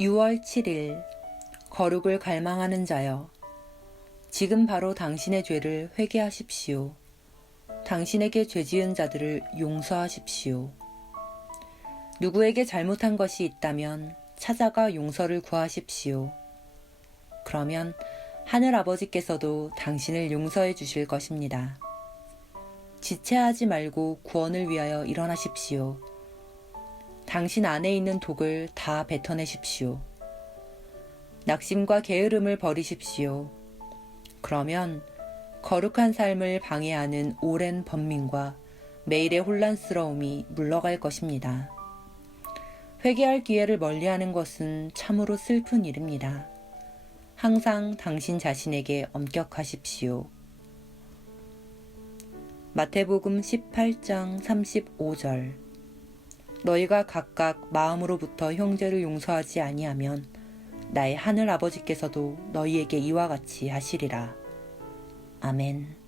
6월 7일 거룩을 갈망하는 자여 지금 바로 당신의 죄를 회개하십시오. 당신에게 죄 지은 자들을 용서하십시오. 누구에게 잘못한 것이 있다면 찾아가 용서를 구하십시오. 그러면 하늘 아버지께서도 당신을 용서해 주실 것입니다. 지체하지 말고 구원을 위하여 일어나십시오. 당신 안에 있는 독을 다 뱉어내십시오. 낙심과 게으름을 버리십시오. 그러면 거룩한 삶을 방해하는 오랜 번민과 매일의 혼란스러움이 물러갈 것입니다. 회개할 기회를 멀리하는 것은 참으로 슬픈 일입니다. 항상 당신 자신에게 엄격하십시오. 마태복음 18장 35절 너희가 각각 마음으로부터 형제를 용서하지 아니하면 나의 하늘 아버지께서도 너희에게 이와 같이 하시리라. 아멘.